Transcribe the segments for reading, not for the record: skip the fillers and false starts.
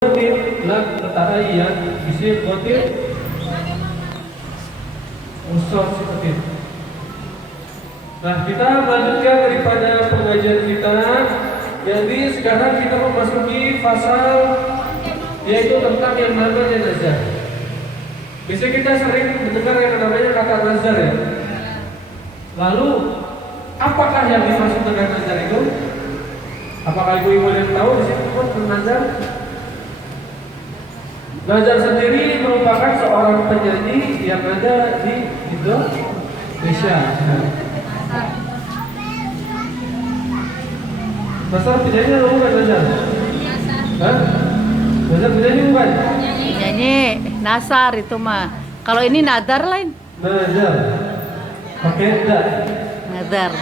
lam tata'ayyan bisiqatin musaffatin. Nah, kita melanjutkan daripada pengajian kita. Jadi sekarang kita memasuki pasal yaitu tentang yang namanya nazar. Biasanya kita sering mendengar yang namanya kata nazar ya. Lalu apakah yang dimaksud dengan nazar itu? Apakah ibu-ibu yang tahu di sini pun nazar? Nazar sendiri merupakan seorang penyanyi yang ada di Indonesia. Nazar penyanyi atau bukan nazar? Hah? Nazar penyanyi bukan? Nyanyi nasar itu mah. Kalau ini nadar lain. Nazar. Pakai enggak? Nadar.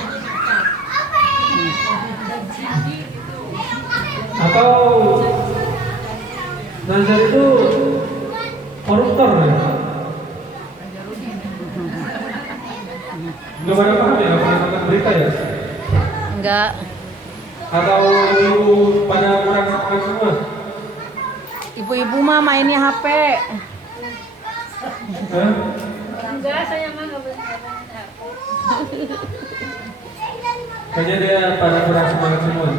Atau nazar itu koruptor ya? Nggak pada paham ya? Pernah nonton berita ya? Enggak. Atau ibu pada kurang semangat semua? Ibu-ibu mah mainnya HP. Hah? Enggak, saya mah nggak benar. Kayaknya dia pada kurang semangat semua.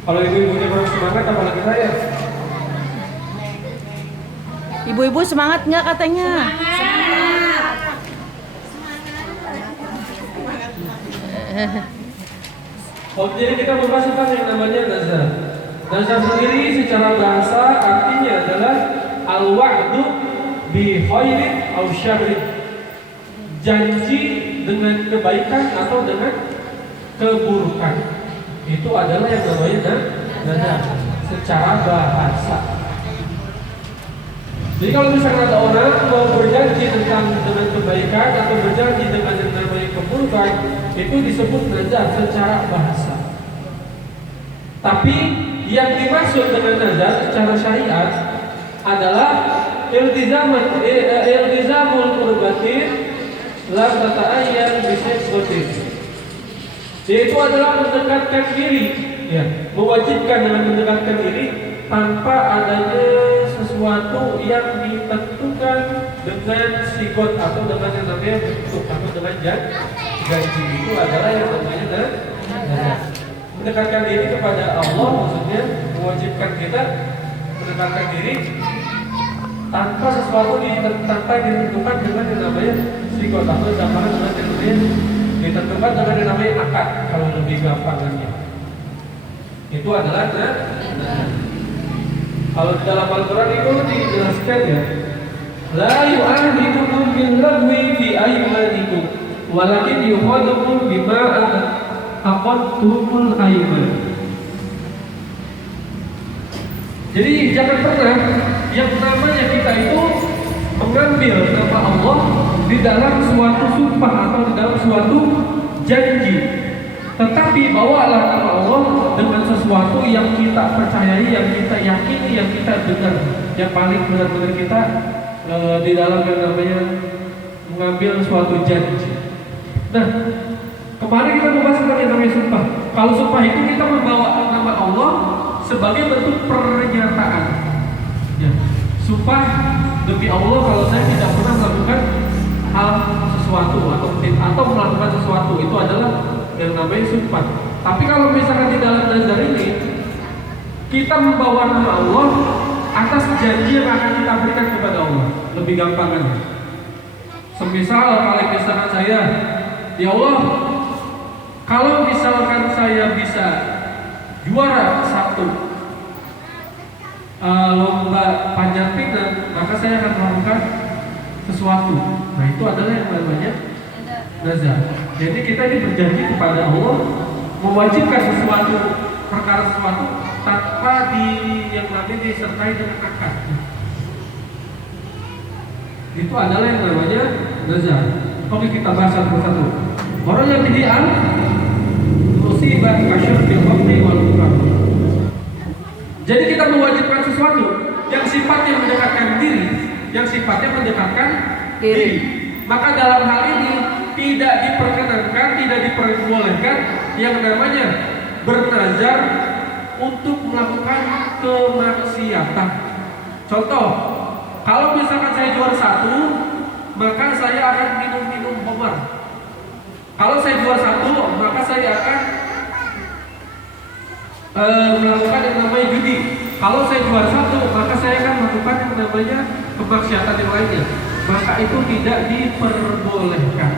Kalau ibu-ibunya kurang semangat, apalagi saya? Ibu-ibu semangat nggak katanya? Oh, jadi kita membahas tentang yang namanya nazar. Nazar sendiri secara bahasa artinya adalah al-wa'du bi khairin aw syarrin. Janji dengan kebaikan atau dengan keburukan. Itu adalah yang namanya nazar secara bahasa. Jadi kalau misalnya ada orang mau berjanji dengan kebaikan atau berjanji dengan yang namanya keburukan, itu disebut nazar secara bahasa. Tapi yang dimaksud dengan nazar secara syariat adalah iltizamul qurbatin lam tata'ayyan bisiqatin. Yaitu adalah mendekatkan diri, ya, mewajibkan dengan mendekatkan diri tanpa adanya sesuatu yang ditentukan dengan sigot atau dengan yang namanya bentuk atau dengan janji. Itu adalah yang namanya nazar. Mendekatkan diri kepada Allah maksudnya mewajibkan kita mendekatkan diri tanpa sesuatu tanpa ditentukan dengan yang namanya sigot atau dengan yang namanya ditentukan dengan yang namanya akad kalau lebih gampangannya. Itu adalah kalau di dalam Al-Quran itu dijelaskan ya, la yu'ahidukum bil lagwi fi aymanikum walakin yukhadikum bima aqadtumul ayman. Jadi jangan pernah yang namanya kita itu mengambil nama Allah di dalam suatu sumpah atau di dalam suatu janji. Tetapi bawalah nama Allah dengan sesuatu yang kita percayai, yang kita yakini, yang kita dengar, yang paling benar-benar kita di dalam yang namanya mengambil suatu janji. Nah, kemarin kita membahas tentang yang namanya sumpah. Kalau sumpah itu kita membawa nama Allah sebagai bentuk pernyataan. Ya, sumpah demi Allah kalau saya tidak pernah melakukan hal sesuatu atau melakukan sesuatu, itu adalah yang namanya sumpah. Tapi kalau misalkan di dalam nazar ini kita membawa nama Allah atas janji yang akan kita berikan kepada Allah, lebih gampangnya. Semisal kalau misalkan saya, ya Allah, kalau misalkan saya bisa juara satu lomba panjat pinang, maka saya akan melakukan sesuatu. Nah, itu adalah yang namanya nazar. Jadi kita ini berjanji kepada Allah mewajibkan perkara sesuatu tanpa yang namanya disertai dengan akad. Itu adalah yang namanya nazar. Oke, kita bahas satu persatu. Orang yang bid'ah musibah kasyafil waqti wal qur'an. Jadi kita mewajibkan sesuatu yang sifatnya mendekatkan diri, yang sifatnya mendekatkan diri. Maka dalam hal ini tidak diperkenankan, tidak diperbolehkan yang namanya bernazar untuk melakukan kemaksiatan. Contoh, kalau misalkan saya juara 1, maka saya akan minum khamar. Kalau saya juara 1, maka saya akan melakukan yang namanya judi. Kalau saya juara 1, maka saya akan melakukan yang namanya kemaksiatan yang lainnya. Maka itu tidak diperbolehkan.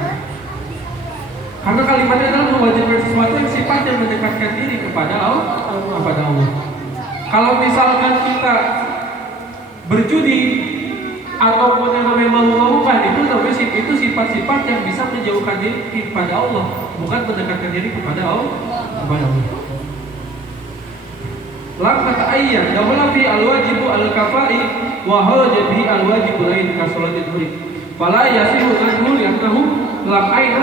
Karena kalimatnya adalah mewajibkan sesuatu yang sifatnya mendekatkan diri kepada Allah. Kalau misalkan kita berjudi ataupun yang namanya mau-maukan, itu sifat-sifat yang bisa menjauhkan diri kepada Allah, bukan mendekatkan diri kepada Allah. Lam kata ayat, dahulu fi al-wajibu al-kafai wa hajat bi al-wajibu lain ka salatil dhuhr. Fala yasihu nadhur yaqtahu lam aina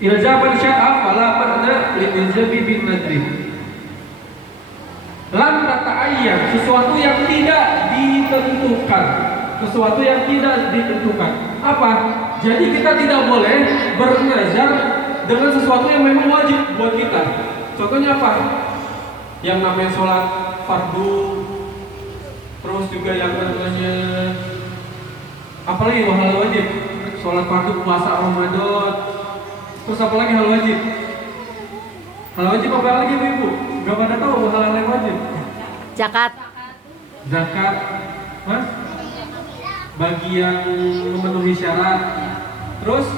ilzaman sya'a fala ma'na lil-ilzami bin nadri. Lam kata ayat, sesuatu yang tidak ditentukan. Sesuatu yang tidak ditentukan. Apa? Jadi kita tidak boleh bernazar dengan sesuatu yang memang wajib buat kita. Contohnya apa? Yang namanya sholat fardu, terus juga yang namanya apalagi hal wajib, sholat fardu, puasa Ramadan, terus apalagi hal wajib apa lagi ibu? Gak pada tahu hal yang wajib. Zakat. Mas? Bagi yang memenuhi syarat. Terus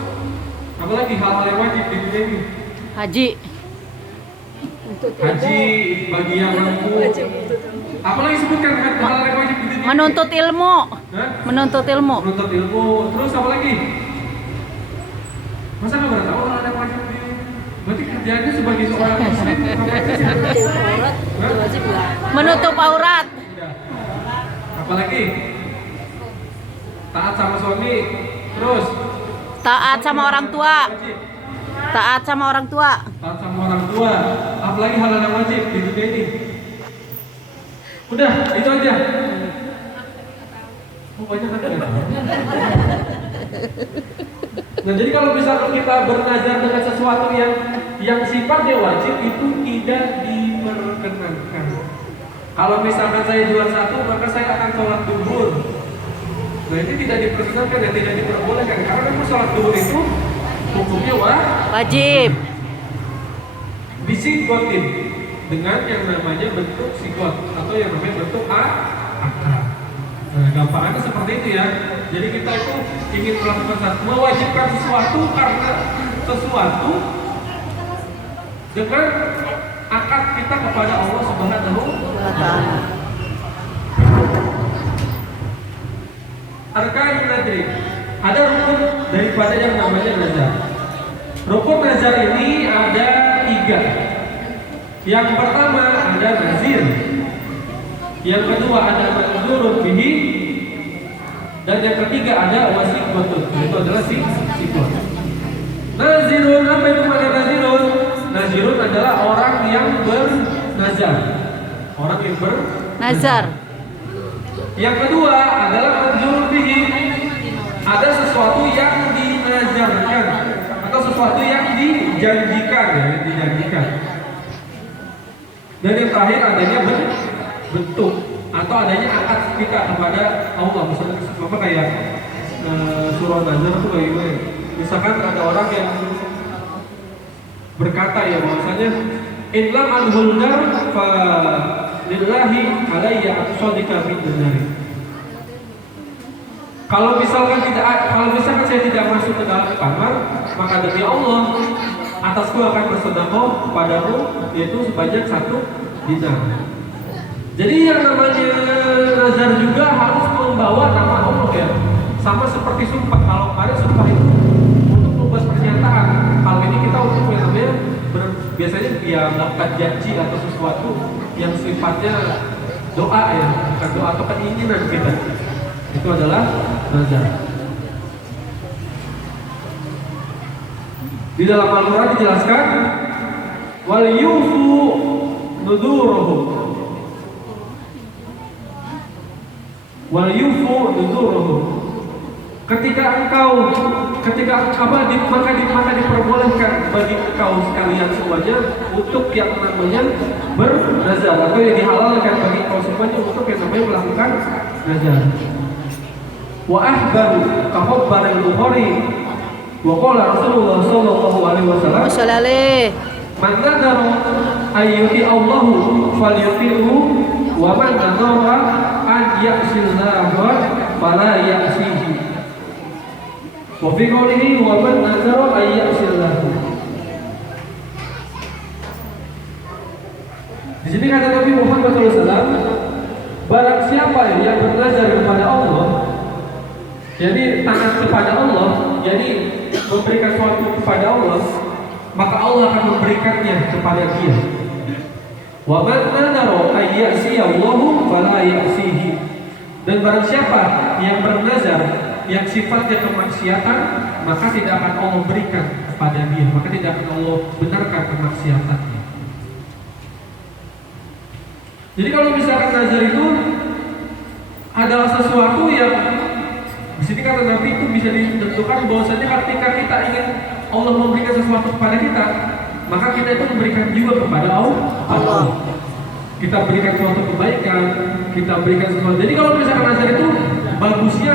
apalagi hal-hal yang wajib di dunia ini? Haji. Bagi yang mampu. Apalagi sebutkan hal yang wajib di dunia. Menuntut ilmu. Menuntut ilmu. Terus apa lagi? Masa nggak pernah tahu hal yang wajib di dunia? Berarti kerjanya sebagai seorang muslim. Menutup aurat. Apalagi? Taat sama suami. Terus? Taat sama orang tua. Taat sama orang tua. Apalagi hal yang wajib di dunia ini. Udah, itu aja. Banyak ada. Nah, jadi kalau misalkan kita bernazar dengan sesuatu yang sifatnya wajib, itu tidak diperkenankan. Kalau misalkan saya juara 1, maka saya akan sholat duhur. Nah, ini tidak diperkenankan dan tidak diperbolehkan. Karena memang sholat duhur itu hukumnya wajib. Disigotin dengan yang namanya bentuk sigot atau yang namanya bentuk akad. Nah, gampangannya seperti itu ya. Jadi kita itu ingin melakukan mewajibkan sesuatu karena sesuatu dengan akad kita kepada Allah Subhanahu wa Ta'ala. Arkanun nadri, ada rukun daripada yang namanya nazar. Rukun nazar ini ada 3. Yang pertama ada nazir. Yang kedua ada manzurun bihi. Dan yang ketiga ada wasiqatun. Itu adalah sikot. Nazirun, apa itu makna nazirun? Nazirun adalah orang yang bernazar. Orang yang bernazar. Yang kedua adalah manzurun bihi. Ada sesuatu yang dinazarkan atau sesuatu yang dijanjikan, Dan yang terakhir adanya bentuk atau adanya akad kita kepada Allah. Misalnya apa kayak surah nazar itu kayak gimana? Misalkan ada orang yang berkata ya bahwasanya inlam al-huldar fa lillahi alayya aqsadika min dinari. Kalau misalkan saya tidak masuk ke dalam kamar, maka demi Allah atasku akan bersedekah kepadamu yaitu sebanyak 1 dinar. Jadi yang namanya nazar juga harus membawa nama Allah ya. Sama seperti sumpah. Kalau kemarin sumpah itu untuk membuat pernyataan. Kalau ini kita untuk yang namanya biasanya dia melakukan janji atau sesuatu yang sifatnya doa ya, bukan doa atau keinginan kita. Itu adalah nazar. Di dalam Al-Quran dijelaskan wal yufu nuduruhum. maka diperbolehkan bagi engkau sekalian semuanya untuk yang namanya bernazar, atau yang dihalalkan bagi engkau semuanya untuk yang namanya melakukan nazar. Wa ahbaru kahabbar al-Bukhari wa qala Rasulullah sallallahu alaihi wasallam Masyaallah. man nadara ayyuti Allahu falyuti'hu wa man nadara an ya'sillaha fala ya'sihi. Wa fi qawlihi wa man nadara an ya'sillaha. Di sini kata Nabi Muhammad SAW, barang siapa yang bernazar kepada Allah, jadi taat kepada Allah, jadi memberikan sesuatu kepada Allah, maka Allah akan memberikannya kepada dia. Wa man nadara ay ya'siyallahu fala ya'sihi. Dan barang siapa yang bernazar yang sifatnya kemaksiatan, maka tidak akan Allah berikan kepada dia, maka tidak akan Allah benarkan kemaksiatannya. Jadi kalau misalkan nazar itu adalah sesuatu yang di sini kata Nabi itu bisa ditentukan bahwasanya ketika kita ingin Allah memberikan sesuatu kepada kita, maka kita itu memberikan juga kepada Allah. Kita berikan suatu kebaikan, kita berikan sesuatu. Jadi kalau misalkan nazar itu bagusnya